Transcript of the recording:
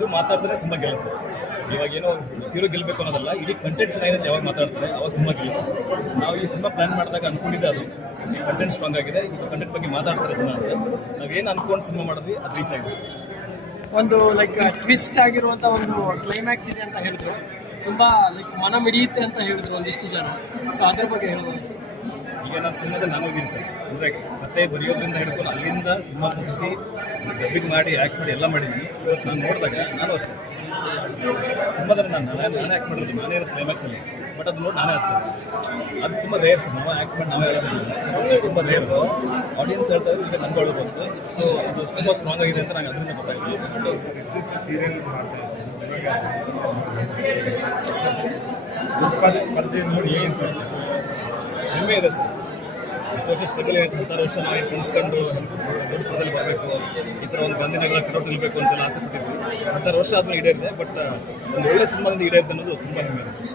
ಇದು ಮಾತಾಡಿದ್ರೆ ಸಿನಿಮಾ ಗೆಲ್ಲುತ್ತೆ. ಇವಾಗ ಏನೋ ಹೀರೋ ಗೆಲ್ಲಬೇಕು ಅನ್ನೋದಲ್ಲ, ಇಡೀ ಕಂಟೆಂಟ್ ಚೆನ್ನಾಗಿದೆ ಅಂತ ಯಾವಾಗ ಮಾತಾಡ್ತಾರೆ ಅವಾಗ ಸಿನಿಮಾ ಗೆಲ್ಲುತ್ತೆ. ನಾವು ಈ ಸಿನಿಮಾ ಪ್ಲಾನ್ ಮಾಡಿದಾಗ ಅನ್ಕೊಂಡಿದ್ದೆ ಅದು ಕಂಟೆಂಟ್ ಸ್ಟ್ರಾಂಗ್ ಆಗಿದೆ, ಇದು ಕಂಟೆಂಟ್ ಬಗ್ಗೆ ಮಾತಾಡ್ತಾರೆ ಜನ ಅಂತ. ನಾವೇನು ಅನ್ಕೊಂಡು ಸಿನಿಮಾ ಮಾಡಿದ್ವಿ ಅದು ರೀಚ್ ಆಗಿದೆ ಸರ್. ಒಂದು ಲೈಕ್ ಟ್ವಿಸ್ಟ್ ಆಗಿರುವಂಥ ಒಂದು ಕ್ಲೈಮ್ಯಾಕ್ಸ್ ಇದೆ ಅಂತ ಹೇಳಿದ್ರು, ತುಂಬ ಲೈಕ್ ಮನ ಮಿಡಿಯುತ್ತೆ ಅಂತ ಹೇಳಿದ್ರು ಒಂದಿಷ್ಟು ಜನ. ಸೊ ಅದ್ರ ಬಗ್ಗೆ ಹೇಳ್ಬೋದು. ಈಗ ನಾನು ಸಿನಿಮಾದಲ್ಲಿ ನಾನು ಹೋಗಿದ್ದೀನಿ ಸರ್, ಅಂದರೆ ಕತೆ ಬರೆಯೋದ್ರಿಂದ ಹಿಡ್ಕೊಂಡು ಅಲ್ಲಿಂದ ಸಿನಿಮಾ ಮುಗಿಸಿ ಡಬ್ಬಿಂಗ್ ಮಾಡಿ ಆ್ಯಕ್ಟ್ ಮಾಡಿ ಎಲ್ಲ ಮಾಡಿದ್ದೀನಿ. ಇವತ್ತು ನಾನು ನೋಡಿದಾಗ ನಾನು ಸಿನಿಮಾದಲ್ಲಿ ನಾನೇ ಆ್ಯಕ್ಟ್ ಮಾಡಿರೋದು, ನಾನೇ ಇರೋದು ಕ್ಲೈಮ್ಯಾಕ್ಸಲ್ಲಿ. ಬಟ್ ಅದು ನೋಡಿ ನಾನೇ ಆಗ್ತದೆ, ಅದು ತುಂಬ ರೇರ್ ಸರ್. ನಾವು ಆ್ಯಕ್ಟ್ ಮಾಡಿ ನಾವೇ ಹೇಳೋದಿಲ್ಲ, ತುಂಬ ರೇರು. ಆಡಿಯನ್ಸ್ ಹೇಳ್ತಾ ಇದ್ರೆ ಈಗ ನಂಗೆ ಬಂತು. ಸೊ ಅದು ತುಂಬ ಸ್ಟ್ರಾಂಗ್ ಆಗಿದೆ ಅಂತ ನಂಗೆ ಅದರಿಂದ ಗೊತ್ತಾಗಿದೆ. ನೋಡಿ ಏನು ಸರ್ ಹೆಮ್ಮೆ ಇದೆ ಸರ್. ಇಷ್ಟು ವರ್ಷ ಸ್ಟ್ರಗಲ್ ಏನಾಯ್ತು, 16 ವರ್ಷ ನಾವು ಕಲಿಸ್ಕೊಂಡು ದೊಡ್ಡ ಸ್ಥಳದಲ್ಲಿ ಬರಬೇಕು, ಈ ಥರ ಒಂದು ಗಾಂಧಿನಗರ ಕಟೌಟ್ ಇರಬೇಕು ಅಂತೆಲ್ಲ ಆಸೆ ಪಟ್ಟಿದ್ವಿ. 16 ವರ್ಷ ಆದ್ಮೇಲೆ ಈಡೇರಿದೆ. ಬಟ್ ಒಂದು ಒಳ್ಳೆ ಸಿನಿಮಾದಿಂದ ಈಡೇರಿದೆ ಅನ್ನೋದು ತುಂಬ ಹೆಮ್ಮೆ ಇದೆ ಸರ್.